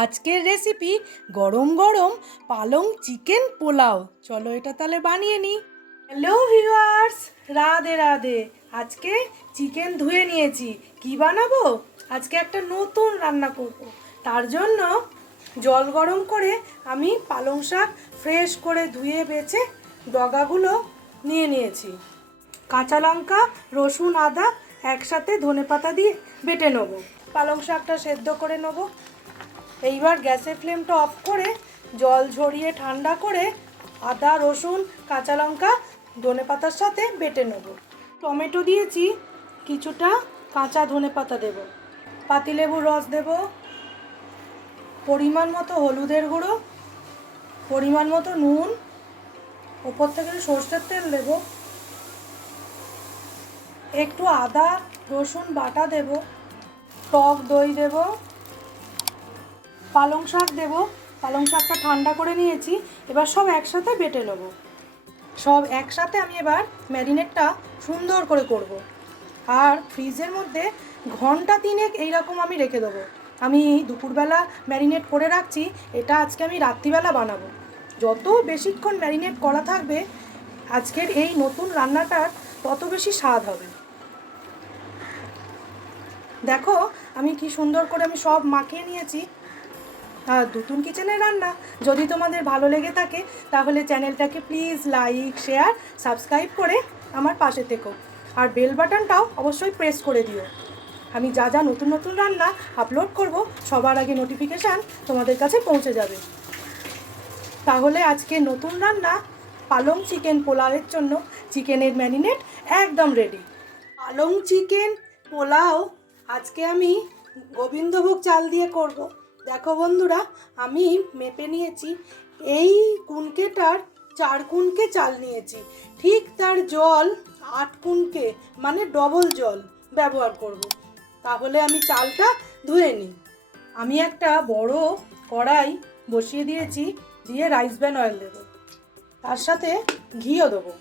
আজকের রেসিপি গরম গরম পালং চিকেন পোলাও। চলো এটা তাহলে বানিয়ে নিই। Hello viewers, Radhe Radhe. আজকে চিকেন ধুয়ে নিয়েছি। কি বানাবো? আজকে একটা নতুন রান্না করব। তার জন্য জল গরম করে আমি পালং শাক ফ্রেশ করে ধুয়ে বেছে ডগাগুলো নিয়ে নিয়েছি। কাঁচা লঙ্কা, রসুন, আদা একসাথে ধনেপাতা দিয়ে বেটে নেবো। পালং শাকটা সেদ্ধ করে নেবো। এইবার গ্যাসের ফ্লেমটা অফ করে জল ঝরিয়ে ঠান্ডা করে আদা, রসুন, কাঁচা লঙ্কা ধনেপাতার সাথে বেটে নেব। টমেটো দিয়েছি, কিছুটা কাঁচা ধনেপাতা দেব, পাতিলেবুর রস দেব, পরিমাণ মতো হলুদের গুঁড়ো, পরিমাণ মতো নুন, ওপর থেকে সর্ষের তেল দেব, একটু আদা রসুন বাটা দেব, টক দই দেব, পালং শাক দেব। পালং শাকটা ঠান্ডা করে নিয়েছি, এবার সব একসাথে বেটে নেব। সব একসাথে আমি এবার ম্যারিনেটটা সুন্দর করে করব। আর ফ্রিজের মধ্যে ঘন্টা তিনেক এইরকম আমি রেখে দেবো। আমি দুপুরবেলা ম্যারিনেট করে রাখছি, এটা আজকে আমি রাত্রিবেলা বানাবো। যত বেশিক্ষণ ম্যারিনেট করা থাকবে আজকের এই নতুন রান্নাটার তত বেশি স্বাদ হবে। দেখো আমি কি সুন্দর করে আমি সব মাখিয়ে নিয়েছি। আর নতুন কিচেনের রান্না যদি তোমাদের ভালো লেগে থাকে তাহলে চ্যানেলটাকে প্লিজ লাইক, শেয়ার, সাবস্ক্রাইব করে আমার পাশে থেকো। আর বেল বাটনটাও অবশ্যই প্রেস করে দিও। আমি যা যা নতুন নতুন রান্না আপলোড করব সবার আগে নোটিফিকেশান তোমাদের কাছে পৌঁছে যাবে। তাহলে আজকে নতুন রান্না পালং চিকেন পোলাওয়ের জন্য চিকেনের ম্যারিনেট একদম রেডি। পালং চিকেন পোলাও আজকে আমি গোবিন্দভোগ চাল দিয়ে করব। দেখো বন্ধুরা, আমি মেপে নিয়েছি এই কুনকেটার 4 কুনকে চাল নিয়েছি। ঠিক তার জল 8 কুনকে, মানে ডবল জল ব্যবহার করব। তাহলে আমি চালটা ধুয়ে নিই। আমি একটা বড় কড়াই বসিয়ে দিয়েছি, দিয়ে রাইস ব্র্যান অয়েল দেবো, তার সাথে ঘিও দেবো।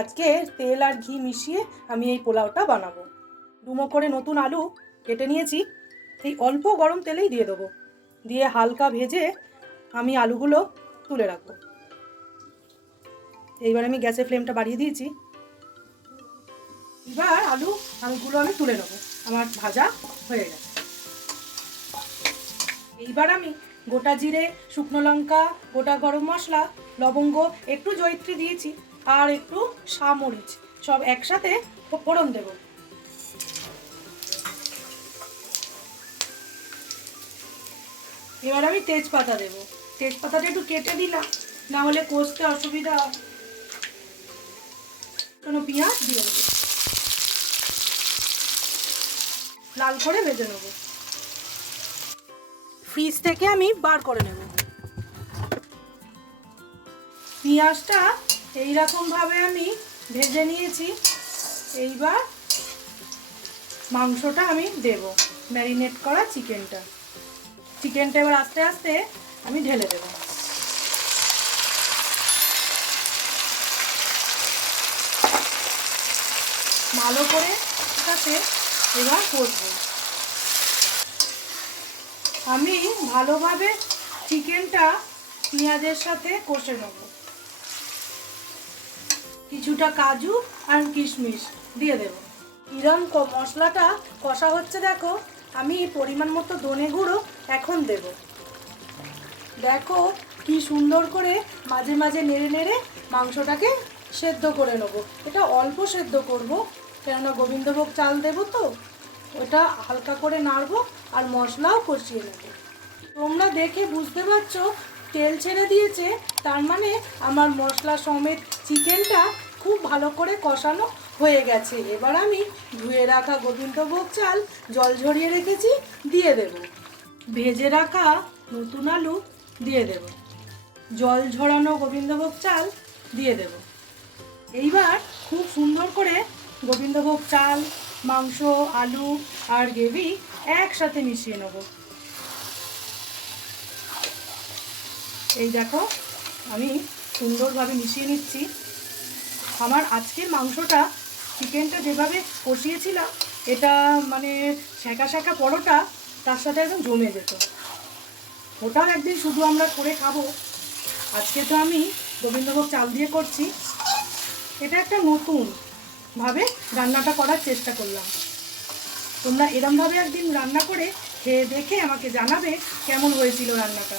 আজকে তেল আর ঘি মিশিয়ে আমি এই পোলাওটা বানাবো। ডুমো করে নতুন আলু কেটে নিয়েছি, এই অল্প গরম তেলেই দিয়ে দেবো। দিয়ে হালকা ভেজে আমি আলুগুলো তুলে রাখবো। এইবার আমি গ্যাসের ফ্লেমটা বাড়িয়ে দিয়েছি। এবার আলুগুলো আমি তুলে নেবো, আমার ভাজা হয়ে গেছে। এইবার আমি গোটা জিরে, শুকনো লঙ্কা, গোটা গরম মশলা, লবঙ্গ, একটু জয়িত্রী দিয়েছি আর একটু সামরিচ সব একসাথে ফোড়ন দেব। এবার আমি তেজপাতা দেব। তেজপাতাটা একটু কেটে দিলাম, না হলে কষতে অসুবিধা হয়। কোনো পেঁয়াজ দিয়ে দেবো, লাল করে ভেজে নেব। ফ্রিজ থেকে আমি বার করে নেব। পেঁয়াজটা এইরকমভাবে আমি ভেজে নিয়েছি। এইবার মাংসটা আমি দেব, ম্যারিনেট করা চিকেনটা এবার আস্তে আস্তে আমি ঢেলে দেব। ভালো করে সাথে এবার করবো। আমি ভালোভাবে চিকেনটা পেঁয়াজের সাথে কষে নেব। কিছুটা কাজু আর কিশমিশ দিয়ে দেব। এরম মশলাটা কষা হচ্ছে, দেখো আমি পরিমাণ মতো ধনে গুঁড়ো এখন দেব। দেখো কি সুন্দর করে মাঝে মাঝে নেড়ে নেড়ে মাংসটাকে সেদ্ধ করে নেব। এটা অল্প সেদ্ধ করব, কেননা গোবিন্দভোগ চাল দেবো তো। ওটা হালকা করে নাড়বো আর মশলাও কষিয়ে নেব। তোমরা দেখে বুঝতে পারছো তেল ছেড়ে দিয়েছে, তার মানে আমার মশলা সমেত চিকেনটা খুব ভালো করে কষানো হয়ে গেছে। এবার আমি ধুয়ে রাখা গোবিন্দভোগ চাল জল ঝরিয়ে রেখেছি দিয়ে দেব। ভেজে রাখা নতুন আলু দিয়ে দেব, জল ঝরানো গোবিন্দভোগ চাল দিয়ে দেব। এইবার খুব সুন্দর করে গোবিন্দভোগ চাল, মাংস, আলু আর গ্রেভি একসাথে মিশিয়ে নেব। এই দেখো আমি সুন্দরভাবে মিশিয়ে নিচ্ছি। আমার আজকের মাংসটা, চিকেনটা যেভাবে কষিয়েছিলাম, এটা মানে সেঁকা সেঁকা পরোটা তার সাথে একদম জমে যেত। ওটাও একদিন শুধু আমরা করে খাবো। আজকে তো আমি গোবিন্দভোগ চাল দিয়ে করছি। এটা একটা নতুনভাবে রান্নাটা করার চেষ্টা করলাম। তোমরা এরমভাবে একদিন রান্না করে খেয়ে দেখে আমাকে জানাবে কেমন হয়েছিল রান্নাটা।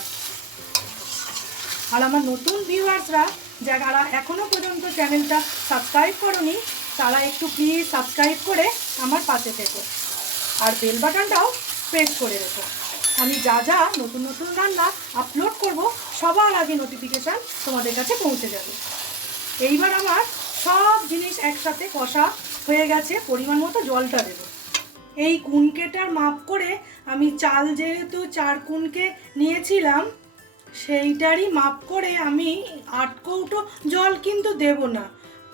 আর আমার নতুন ভিউয়ার্সরা যারা এখনও পর্যন্ত চ্যানেলটা সাবস্ক্রাইব করোনি, তারা একটু প্লিজ সাবস্ক্রাইব করে আমার পাশে থেকো আর বেল বাটনটাও প্রেস করে রেখো। আমি যা যা নতুন নতুন রান্না আপলোড করব সবার আগে নোটিফিকেশান তোমাদের কাছে পৌঁছে যাবে। এইবার আমার সব জিনিস একসাথে কষা হয়ে গেছে, পরিমাণ মতো জলটা দেবো। এই কুনকেটার মাপ করে আমি চাল যেহেতু 4 কুনকে নিয়েছিলাম, সেইটারই মাপ করে আমি 8 কৌটো জল কিন্তু দেব না,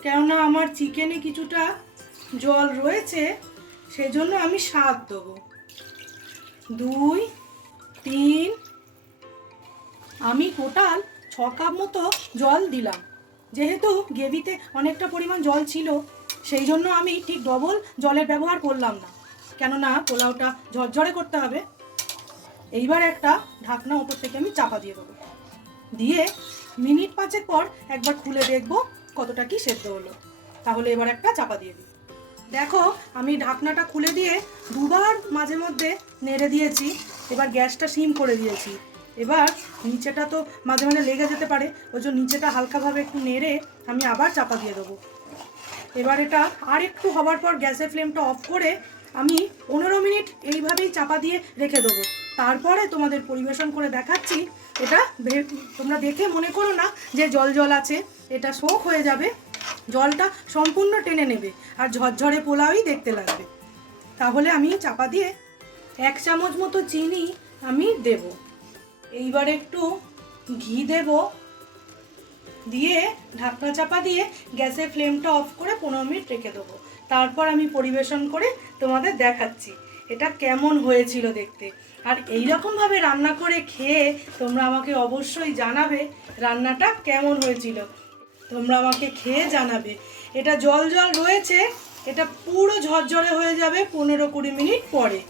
কেননা আমার চিকেনে কিছুটা জল রয়েছে, সেজন্য আমি 7 দেবো। 2, 3, আমি টোটাল 6 কাপ মতো জল দিলাম। যেহেতু গ্রেভিতে অনেকটা পরিমাণ জল ছিল, সেই জন্য আমি ঠিক ডবল জলের ব্যবহার করলাম না, কেননা পোলাওটা ঝরঝরে করতে হবে। এইবার একটা ঢাকনা ওপর থেকে আমি চাপা দিয়ে দেবো, দিয়ে মিনিট 5 পর একবার খুলে দেখব কতটা কি সেদ্ধ হলো। তাহলে এবার একটা চাপা দিয়ে দিই। দেখো আমি ঢাকনাটা খুলে দিয়ে দুবার মাঝে মধ্যে নেড়ে দিয়েছি। এবার গ্যাসটা সিম করে দিয়েছি। এবার নিচেটা তো মাঝে মাঝে লেগে যেতে পারে, ওই জন্য নিচেটা হালকাভাবে একটু নেড়ে আমি আবার চাপা দিয়ে দেবো। এবার এটা আর একটু হবার পর গ্যাসের ফ্লেমটা অফ করে আমি 15 মিনিট এইভাবেই চাপা দিয়ে রেখে দেবো। তারপরে তোমাদের পরিবেশন করে দেখাচ্ছি। এটা তোমরা দেখে মনে করো না যে জল জল আছে, এটা শোক হয়ে যাবে, জলটা সম্পূর্ণ টেনে নেবে আর ঝরঝরে পোলাওই দেখতে লাগবে। তাহলে আমি চাপা দিয়ে 1 চামচ মতো চিনি আমি দেব। এইবার একটু ঘি দেব, দিয়ে ঢাকনা চাপা দিয়ে গ্যাসের ফ্লেমটা অফ করে 15 মিনিট রেখে দেবো। তারপর আমি পরিবেশন করে তোমাদের দেখাচ্ছি এটা কেমন হয়েছিল দেখতে। আর এই রকমভাবে রান্না করে খেয়ে তোমরা আমাকে অবশ্যই জানাবে রান্নাটা কেমন হয়েছিল। তোমরা আমাকে খেয়ে জানাবে। এটা জল জল রয়েছে, এটা পুরো ঝরঝরে হয়ে যাবে 15-20 মিনিট পরে।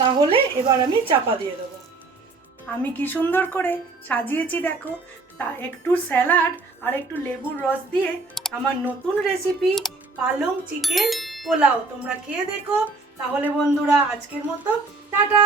তাহলে এবার আমি চাপা দিয়ে দেবো। আমি কি সুন্দর করে সাজিয়েছি দেখো, তা একটু স্যালাড আর একটু লেবুর রস দিয়ে আমার নতুন রেসিপি পালং চিকেন পোলাও তোমরা খেয়ে দেখো। তাহলে বন্ধুরা আজকের মতো টাটা।